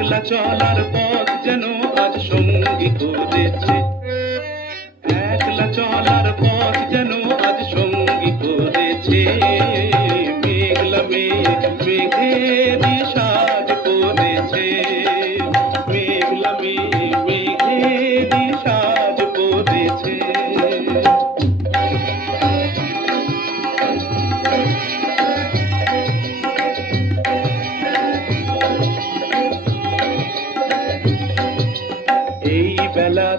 একলা চলার পথ যেন আজ সঙ্গী করেছে, একলা চলার পথ যেন আজ সঙ্গী করেছে। মেঘলা মেঘ মেঘেরই সাজ করেছে, মেঘলা মেঘ মেঘেরই সাজ করেছে। এই বেলা